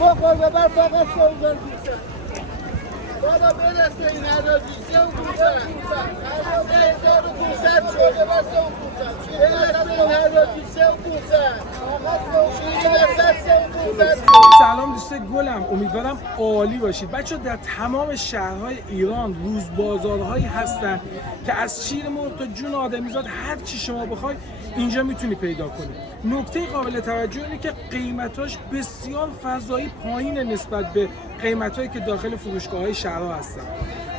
بخور ببر فقط 3500 بالا برسه این حراجی 3500 شد ببر 3500 این حراجی 3500 سلام دوست گلم، امیدوارم عالی باشید. بچه در تمام شهرهای ایران روز بازارهایی هستن که از شیر مرغ تا جون آدمیزاد هر چی شما بخوای اینجا میتونی پیدا کنی. نکته قابل توجه اینه که قیمتاش بسیار فضایی پایین نسبت به قیمتایی که داخل فروشگاه‌های شهرها هستن.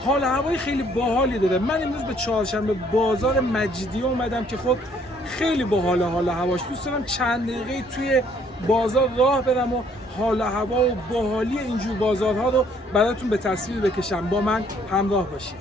حال هوای خیلی باحالی داره. من امروز به چهارشنبه بازار مجیدیه اومدم که خب خیلی باحال حال هواش. دوست دارم چند دقیقه توی بازار راه برم و حال هوا و باحالی اینجور بازارها رو براتون به تصویر بکشم. با من همراه باشید.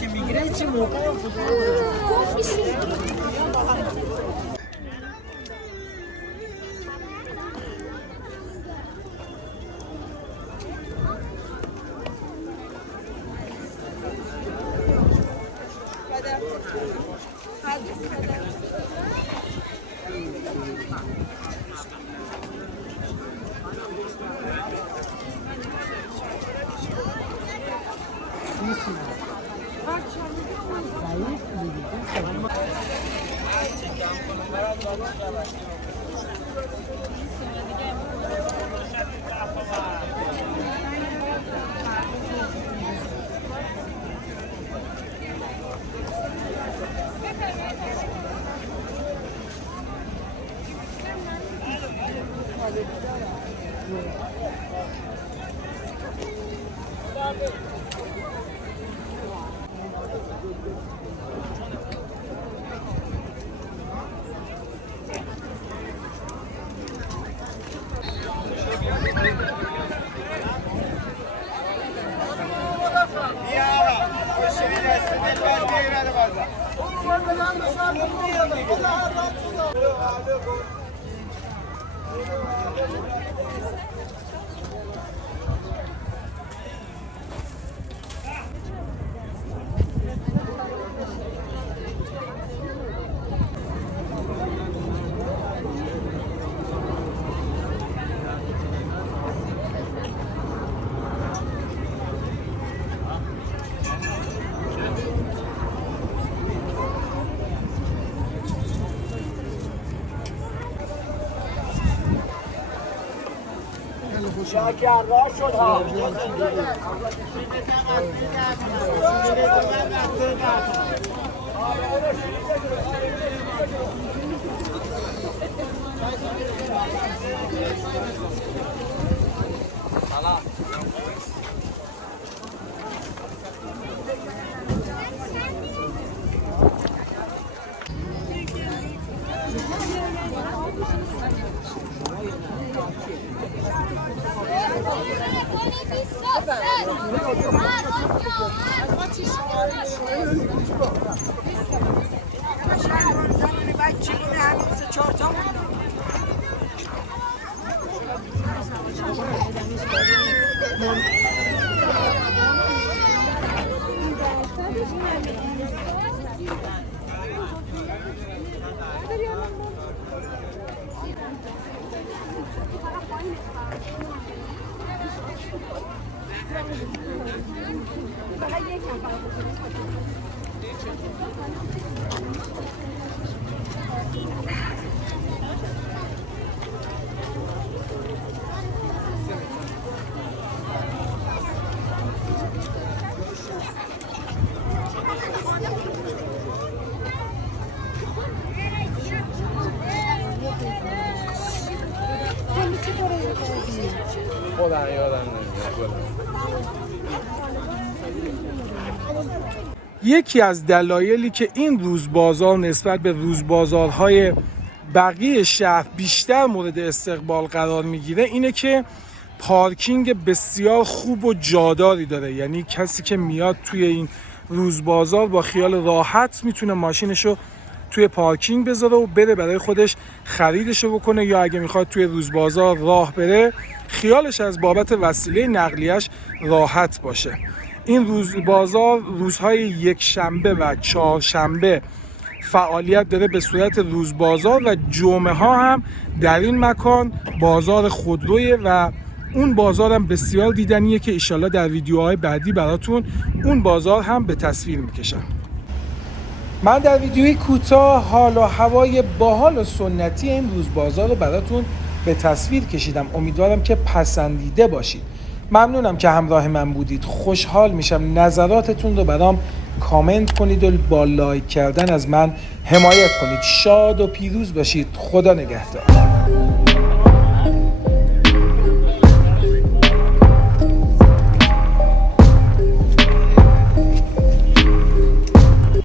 که میگیره چه موقع یکی از دلایلی که این روز بازار نسبت به روز بازارهای بقیه شهر بیشتر مورد استقبال قرار میگیره اینه که پارکینگ بسیار خوب و جاداری داره. یعنی کسی که میاد توی این روز بازار با خیال راحت میتونه ماشینشو توی پارکینگ بذاره و بره برای خودش خریدشو بکنه، یا اگه میخواد توی روز بازار راه بره خیالش از بابت وسیله نقلیه‌اش راحت باشه. این روز بازار روزهای یک شنبه و چهارشنبه فعالیت داره به صورت روز بازار و جمعه ها هم در این مکان بازار خودرویه و اون بازار هم بسیار دیدنیه که ایشالله در ویدیوهای بعدی براتون اون بازار هم به تصویر میکشم. من در ویدیوی کوتاه حال و هوای باحال و سنتی این روز بازار رو براتون به تصویر کشیدم. امیدوارم که پسندیده باشید. ممنونم که همراه من بودید. خوشحال میشم نظراتتون رو برام کامنت کنید و با لایک کردن از من حمایت کنید. شاد و پیروز باشید. خدا نگهدار.